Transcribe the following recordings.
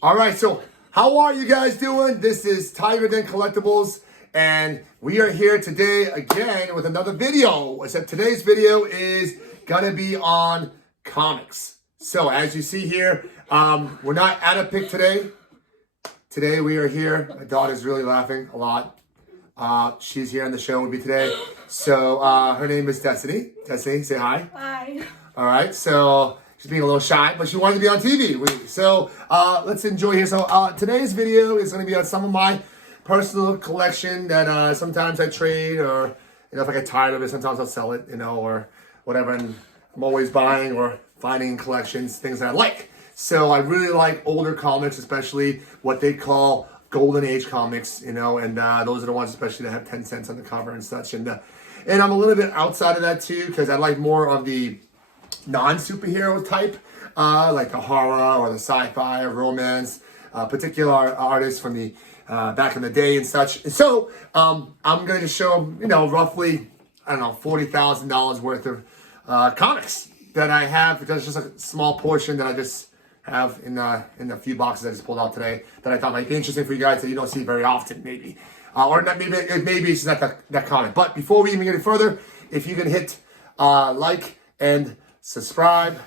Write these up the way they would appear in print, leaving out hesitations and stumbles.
All right, so how are you guys doing? This is Tiger Den Collectibles, and we are here today again with another video. Except today's video is gonna be on comics. So as you see here, we're not at a pick today. Today we are here. My daughter's really laughing a lot. She's here on the show with me today. So her name is Destiny. Destiny, say hi. Hi. All right, so she's being a little shy, but she wanted to be on TV. So let's enjoy here. So today's video is going to be on some of my personal collection that sometimes I trade, or if I get tired of it, sometimes I'll sell it, or whatever. And I'm always buying or finding collections, things that I like. So I really like older comics, especially what they call Golden Age comics, and those are the ones especially that have 10 cents on the cover and such. And I'm a little bit outside of that too, because I like more of the non-superhero type, like the horror or the sci-fi or romance, particular artists from the back in the day and such. So I'm going to show roughly, $40,000 worth of comics that I have. That's just a small portion that I just have in a few boxes I just pulled out today that I thought might be interesting for you guys that you don't see very often, maybe. Or not, maybe it's just not that common. But before we even get any further, if you can hit like and subscribe,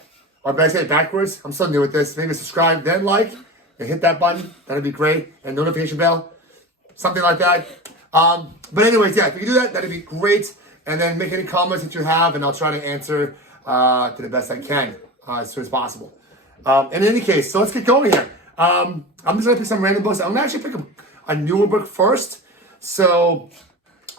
or better say it backwards, I'm so new with this, maybe subscribe, then like, and hit that button, that'd be great, and notification bell, something like that. But anyways, yeah, if you can do that, that'd be great, and then make any comments that you have, and I'll try to answer to the best I can as soon as possible. In any case, so let's get going here. I'm just gonna pick some random books. I'm gonna actually pick a newer book first. So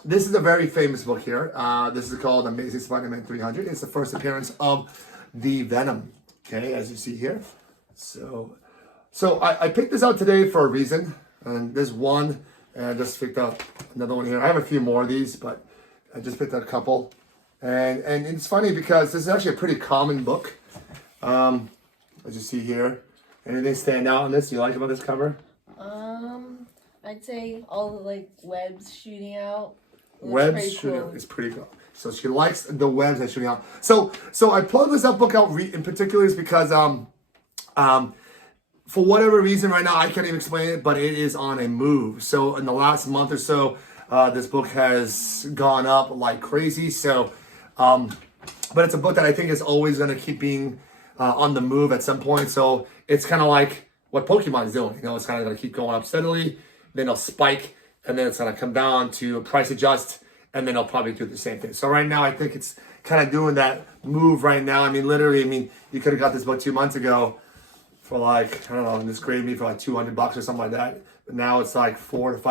this is a very famous book here. This is called Amazing Spider-Man 300. It's the first appearance of the Venom. Okay, as you see here. So I picked this out today for a reason. And there's one, and I just picked up another one here. I have a few more of these, but I just picked up a couple. And it's funny because this is actually a pretty common book. As you see here. Anything stand out on this? You like about this cover? I'd say all the webs shooting out. Webs shooting out. It's pretty cool. So she likes the webs that shooting out. So I plugged this book out in particular is because for whatever reason right now I can't even explain it, but it is on a move. So in the last month or so, this book has gone up like crazy. So, but it's a book that I think is always going to keep being on the move at some point. So it's kind of like what Pokemon is doing. It's kind of going to keep going up steadily, then it'll spike, and then it's going to come down to price adjust, and then it'll probably do the same thing. So right now, I think it's kind of doing that move right now. Literally, you could have got this book 2 months ago for in this grade me for $200 or something like that. But now it's like $400 to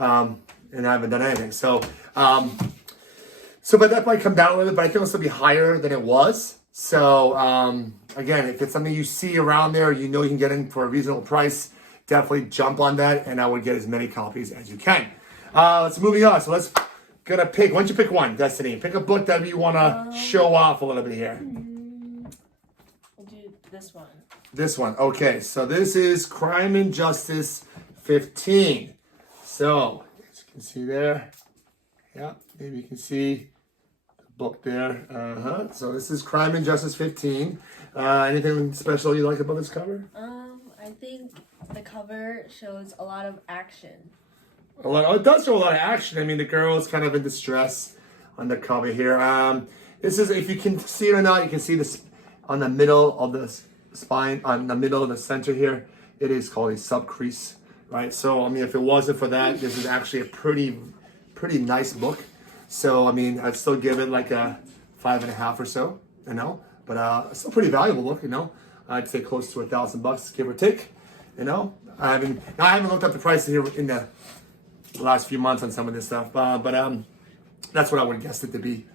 $500, and I haven't done anything. So but that might come down a little bit, but I think it'll still be higher than it was. So, again, if it's something you see around there, you can get in for a reasonable price, definitely jump on that, and I would get as many copies as you can. Let's moving on. So why don't you pick one, Destiny? Pick a book that you want to show off a little bit here. I'll do this one. This one. Okay, so this is Crime and Justice 15. So, as you can see there. Yeah, maybe you can see book there. So this is Crime and Justice 15. Anything special you like about this cover? I think the cover shows a lot of action. It does show a lot of action. The girl is kind of in distress on the cover here. This is, if you can see it or not, you can see this on the middle of the spine, on the middle of the center here. It is called a subcrease, right? So, if it wasn't for that, this is actually a pretty nice book. So, I'd still give it like a 5.5 or so, but it's still pretty valuable book, I'd say close to $1,000, give or take, I haven't looked up the price here in the last few months on some of this stuff, but that's what I would have guessed it to be.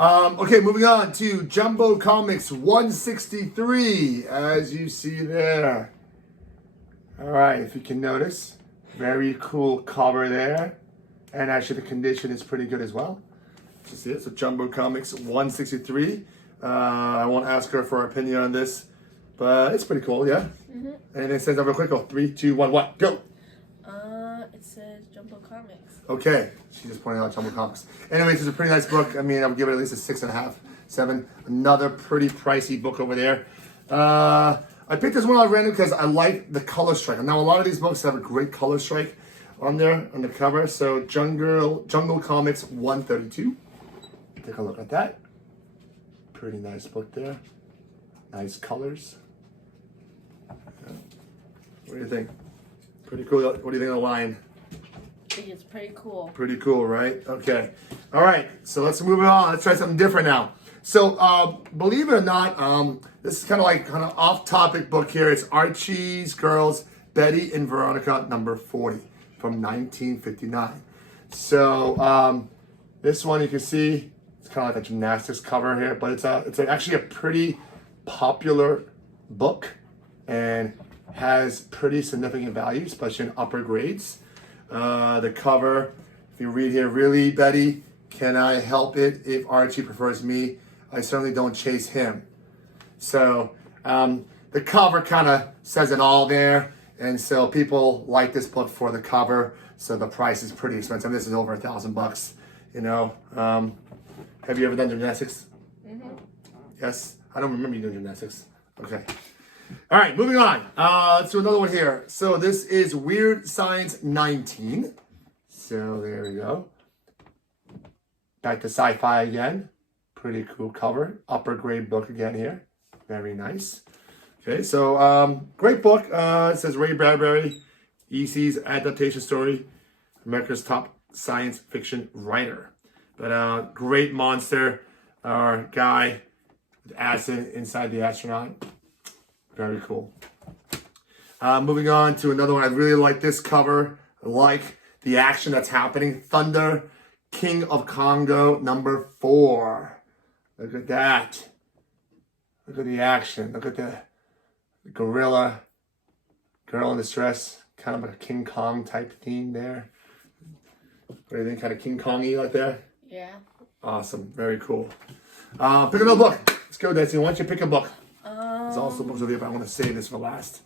Okay, moving on to Jumbo Comics 163, as you see there. All right, if you can notice, very cool cover there. And actually, the condition is pretty good as well. You see it? So Jumbo Comics 163. I won't ask her for her opinion on this, but it's pretty cool, yeah? Mm-hmm. And it says real quick, 3, 2, 1, what? Go! It says Jumbo Comics. Okay. She just pointed out Jumbo Comics. Anyways, it's a pretty nice book. I would give it at least a 6.5, 7. Another pretty pricey book over there. I I picked this one out random because I like the color strike. Now, a lot of these books have a great color strike on there, on the cover. So, Jungle Comics 132. Take a look at that. Pretty nice book there. Nice colors. What do you think? Pretty cool. What do you think of the line? I think it's pretty cool. Pretty cool, right? Okay. All right. So let's move on. Let's try something different now. So believe it or not, this is kind of off-topic book here. It's Archie's Girls, Betty and Veronica, number 40 from 1959. So this one you can see it's kind of like a gymnastics cover here, but it's actually a pretty popular book and has pretty significant value, especially in upper grades. The cover, if you read here, really, Betty, can I help it if Archie prefers me? I certainly don't chase him. So the cover kind of says it all there. And so people like this book for the cover. So the price is pretty expensive. This is over $1,000, you know. Have you ever done gymnastics? Mm-hmm. Yes? I don't remember you doing gymnastics. Okay. All right, moving on. Let's do another one here. So this is Weird Science 19. So there we go. Back to sci-fi again. Pretty cool cover. Upper grade book again here. Very nice. Okay, so great book. It says Ray Bradbury, EC's adaptation story, America's top science fiction writer. But great monster or guy with acid inside the astronaut. Very cool. Moving on to another one. I really like this cover. I like the action that's happening. Thunder, King of Congo, number 4. Look at that. Look at the action. Look at the gorilla, girl in distress. Kind of like a King Kong type theme there. What do you think? Kind of King Kong-y like there? Yeah. Awesome. Very cool. Pick another book. Let's go, Desi. Why don't you pick a book? There's also books over here, but I want to save this for last.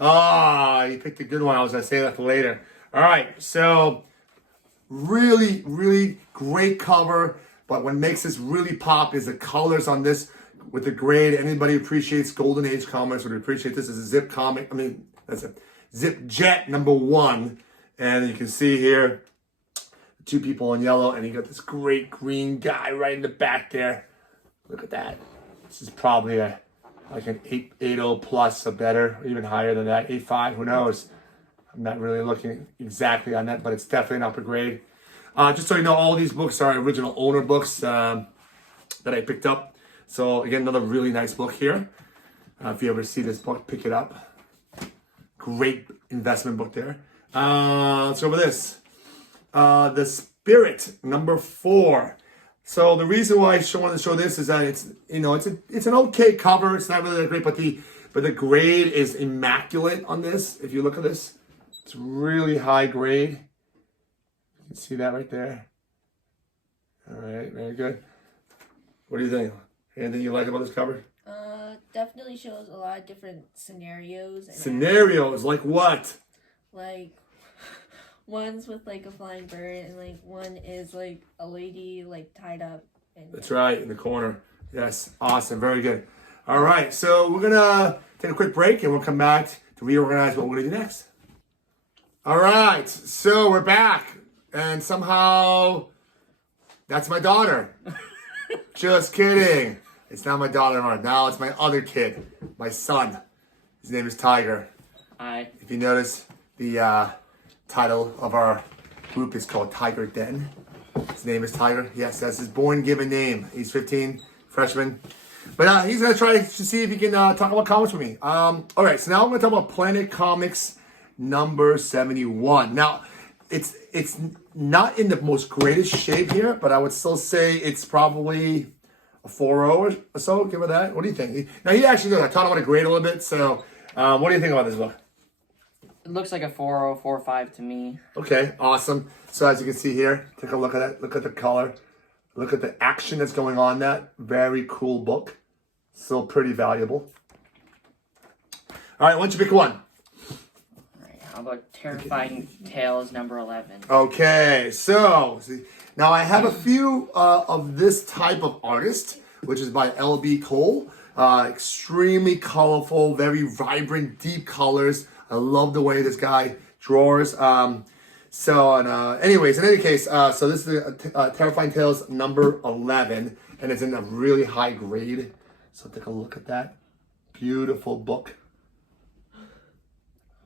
You picked a good one. I was going to say that for later. All right, so really, really great cover, but what makes this really pop is the colors on this with the grade. Anybody who appreciates Golden Age comics would appreciate this. As a Zip comic. I mean, that's a Zip Jet number 1. And you can see here, 2 people in yellow, and you got this great green guy right in the back there. Look at that. This is probably like an 8.80 plus or better, or even higher than that, 8.5, who knows? I'm not really looking exactly on that, but it's definitely an upper grade. Just so you know, all these books are original owner books that I picked up. So again, another really nice book here. If you ever see this book, pick it up. Great investment book there. Let's go over this. The Spirit, number 4. So the reason why I wanted to show this is that it's an okay cover. It's not really that great, but the grade is immaculate on this. If you look at this, it's really high grade. You can see that right there. All right, very good. What do you think? Anything you like about this cover? Definitely shows a lot of different scenarios. Scenarios like what? Like one's with like a flying bird, and like one is like a lady like tied up. That's right, in the corner. Yes, awesome, very good. All right, so we're gonna take a quick break, and we'll come back to reorganize what we're gonna do next. All right, so we're back, and somehow that's my daughter. Just kidding. It's not my daughter-in-law. Now it's my other kid, my son. His name is Tiger. Hi. If you notice, the title of our group is called Tiger Den. His name is Tiger. Yes, that's his born given name. He's 15, freshman. But he's going to try to see if he can talk about comics with me. All right, so now I'm going to talk about Planet Comics number 71. Now, it's not in the most greatest shape here, but I would still say it's probably a 4.0 or so. Give it that. What do you think? Now, he actually does. I taught him how to grade a little bit. So what do you think about this book? It looks like a 4.0, 4.5 to me. Okay, awesome. So as you can see here, take a look at it. Look at the color. Look at the action that's going on that. Very cool book. Still pretty valuable. All right, why don't you pick one? All right, how about Terrifying Tales number 11? Okay, so see, now I have a few of this type of artist, which is by L.B. Cole. Extremely colorful, very vibrant, deep colors. I love the way this guy draws. Anyways, in any case, so this is the Terrifying Tales number 11, and it's in a really high grade. So take a look at that. Beautiful book.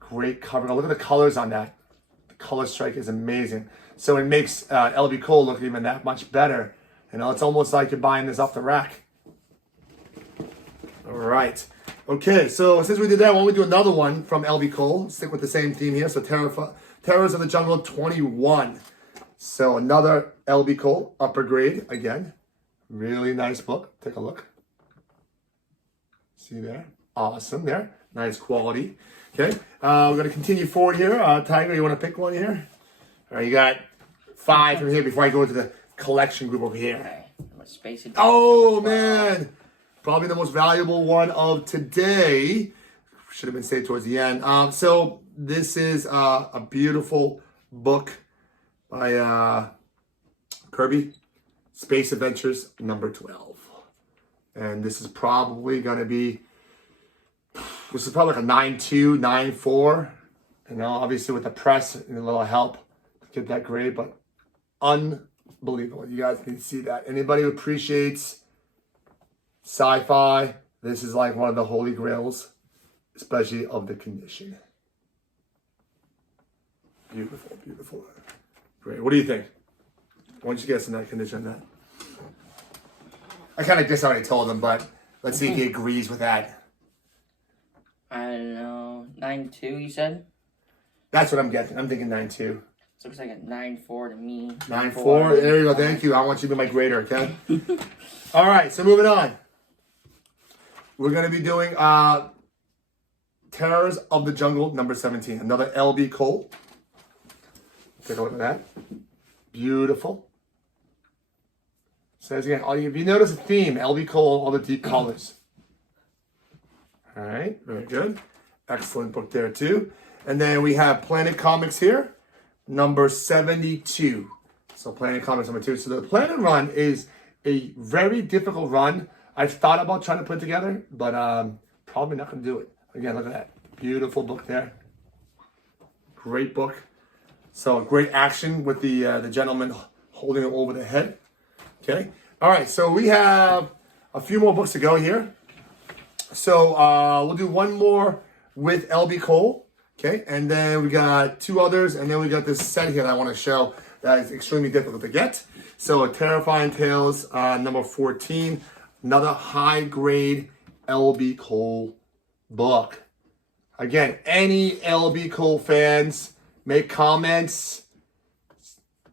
Great cover. Look at the colors on that. The color strike is amazing. So it makes LB Cole look even that much better. You know, it's almost like you're buying this off the rack. All right. Okay, so since we did that, why don't we do another one from LB Cole? Stick with the same theme here. So Terrors of the Jungle 21. So another LB Cole, upper grade again. Really nice book. Take a look. See there? Awesome there. Nice quality. Okay, we're going to continue forward here. Tiger, you want to pick one here? All right, you got 5 from here before I go into the collection group over here. Okay. Let's space it. Oh, man. Probably the most valuable one of today. Should have been saved towards the end. So this is a beautiful book by Kirby, Space Adventures number 12. And this is probably going to be, this is probably like a 9.2, 9.4. You know, obviously with the press and a little help to get that grade, but unbelievable. You guys need to see that. Anybody who appreciates sci-fi, this is like one of the holy grails, especially of the condition. Beautiful, beautiful. Great. What do you think? Why don't you guess in that condition that? I kind of just already told him, but let's see if he agrees with that. I don't know. 9.2, you said? That's what I'm guessing. I'm thinking 9.2. This looks like a 9.4 to me. 9.4. There you go. Thank you. I want you to be my grader, okay? All right. So moving on. We're going to be doing Terrors of the Jungle number 17. Another LB Cole. Take a look at that. Beautiful. Says again, if you notice a theme, LB Cole, all the deep colors. All right, very good. Excellent book there too. And then we have Planet Comics here, number 72. So Planet Comics number 2. So the Planet run is a very difficult run. I've thought about trying to put it together, but probably not going to do it. Again, look at that. Beautiful book there. Great book. So great action with the gentleman holding it over the head. Okay. All right. So we have a few more books to go here. So we'll do one more with LB Cole. Okay. And then we got 2 others. And then we got this set here that I want to show that is extremely difficult to get. So Terrifying Tales number 14. Another high grade LB Cole book. Again, any LB Cole fans, make comments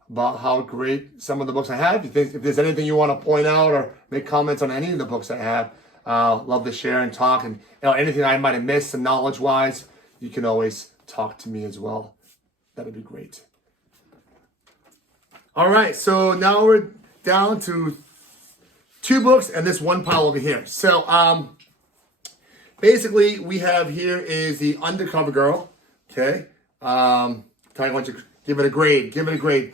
about how great some of the books I have. If there's anything you want to point out or make comments on any of the books I have, love to share and talk. And anything I might have missed knowledge-wise, you can always talk to me as well. That'd be great. All right, so now we're down to 2 books and this one pile over here. So basically, we have here is the Undercover Girl. Okay. Ty, why don't you give it a grade? Give it a grade.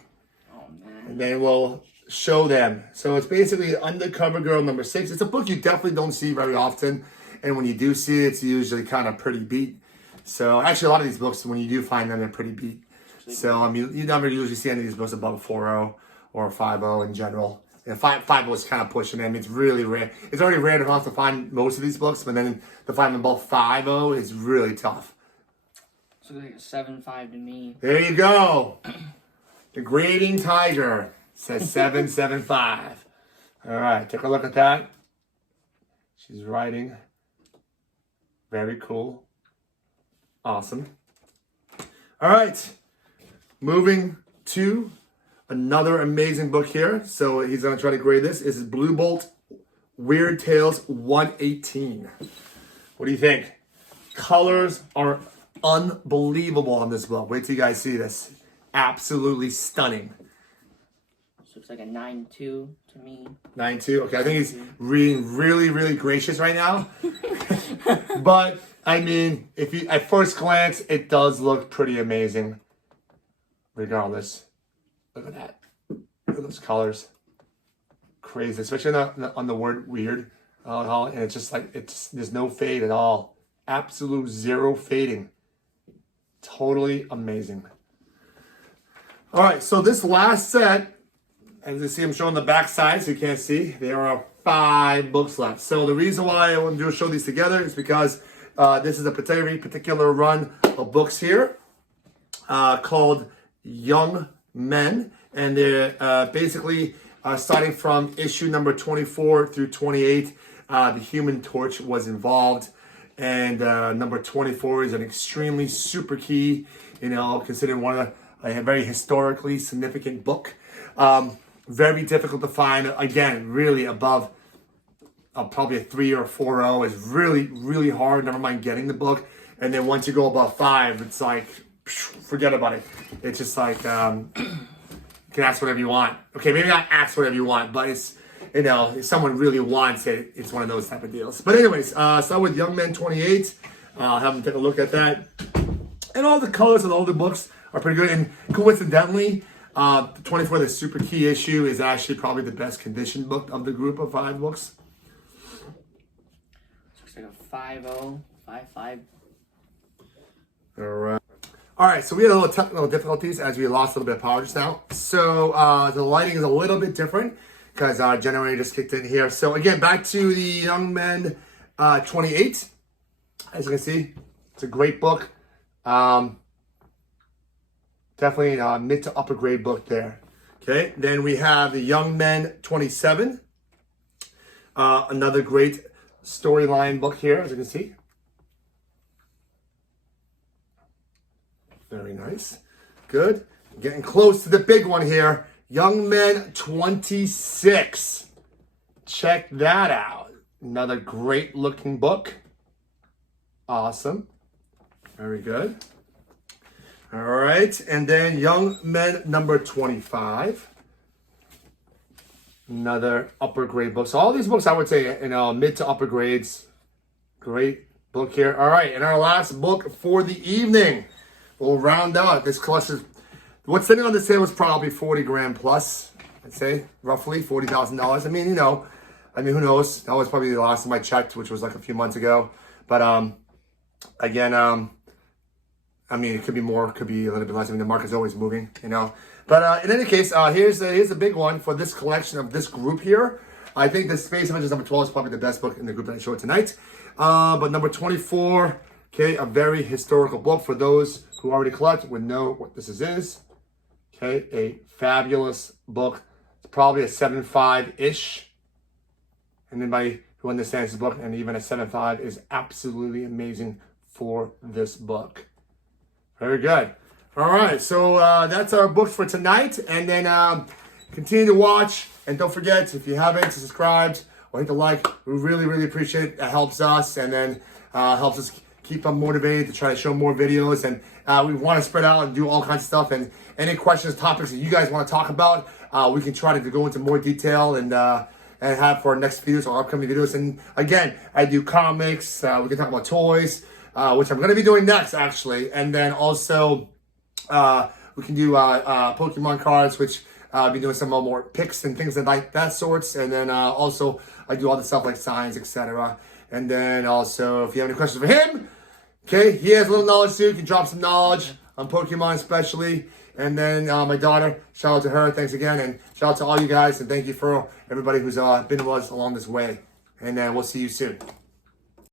Oh, man. And then we'll show them. So it's basically Undercover Girl number 6. It's a book you definitely don't see very often. And when you do see it, it's usually kind of pretty beat. So actually, a lot of these books, when you do find them, they're pretty beat. So, I mean, you never usually see any of these books above a 4.0 or a 5.0 in general. And 5.0 is kind of pushing them. It's really rare. It's already rare enough to find most of these books, but then to find them above 5.0 is really tough. This looks like a 7.5 to me. There you go. The Grading Tiger says 7.75. All right, take a look at that. She's writing. Very cool. Awesome. All right, moving to another amazing book here. So he's going to try to grade this. This is Blue Bolt Weird Tales 118. What do you think? Colors are unbelievable on this book. Wait till you guys see this. Absolutely stunning. This looks like a 9.2 to me. 9.2. Okay, I think he's reading really, really gracious right now. But I mean, if you at first glance, it does look pretty amazing. Regardless, look at that. Look at those colors. Crazy, especially on the word weird. and it's just like, there's no fade at all. Absolute zero fading. Totally amazing. All right, so this last set, as you see, I'm showing the back side so you can't see. There are 5 books left. So the reason why I want to show these together is because this is a particular run of books here called Young Men. And they're basically starting from issue number 24 through 28. The Human Torch was involved. And number 24 is an extremely super key, considered one of a very historically significant book. Very difficult to find. Again, really above probably a 3 or 4.0 is really, really hard. Never mind getting the book. And then once you go above 5, it's like, forget about it. It's just like, you can ask whatever you want. Okay, maybe not ask whatever you want, but it's, if someone really wants it, it's one of those type of deals. But anyways, start with Young Men 28. I'll have them take a look at that. And all the colors of all the books are pretty good. And coincidentally, 24, the super key issue, is actually probably the best conditioned book of the group of 5 books. Looks like a 5.0, 5.5. All right. All right, so we had a little technical difficulties as we lost a little bit of power just now. So the lighting is a little bit different because our generator just kicked in here. So again, back to the Young Men 28. As you can see, it's a great book. Definitely a mid to upper grade book there. Okay, then we have the Young Men 27. Another great storyline book here, as you can see. Very nice. Good. Getting close to the big one here. Young Men 26. Check that out. Another great looking book. Awesome. Very good. All right. And then Young Men number 25. Another upper grade book. So all these books, I would say, mid to upper grades. Great book here. All right. And our last book for the evening. We'll round out this collection. What's sitting on this table is probably 40 grand plus, I'd say, roughly $40,000. I mean, who knows? That was probably the last time I checked, which was like a few months ago. But again, it could be more, could be a little bit less. The market's always moving, But in any case, here's a big one for this collection of this group here. I think the Space Avengers number 12 is probably the best book in the group that I showed tonight. But number 24, okay, a very historical book for those who already collect would know what this is. Okay, a fabulous book. It's probably a 7.5-ish. And anybody who understands this book, and even a 7.5, is absolutely amazing for this book. Very good. All right, so that's our books for tonight. And then continue to watch. And don't forget, if you haven't subscribed or hit the like, we really, really appreciate it. It helps us, and then helps us keep them motivated to try to show more videos. And we want to spread out and do all kinds of stuff. And any questions, topics that you guys want to talk about, we can try to go into more detail and have for our next videos or upcoming videos. And again, I do comics. We can talk about toys, which I'm going to be doing next, actually. And then also we can do Pokemon cards, which I'll be doing some more picks and things like that sorts. And then also I do all the stuff like signs, etc. And then also, if you have any questions for him, okay, he has a little knowledge too. You can drop some knowledge on Pokemon especially. And then my daughter, shout out to her. Thanks again. And shout out to all you guys. And thank you for everybody who's been with us along this way. And then we'll see you soon.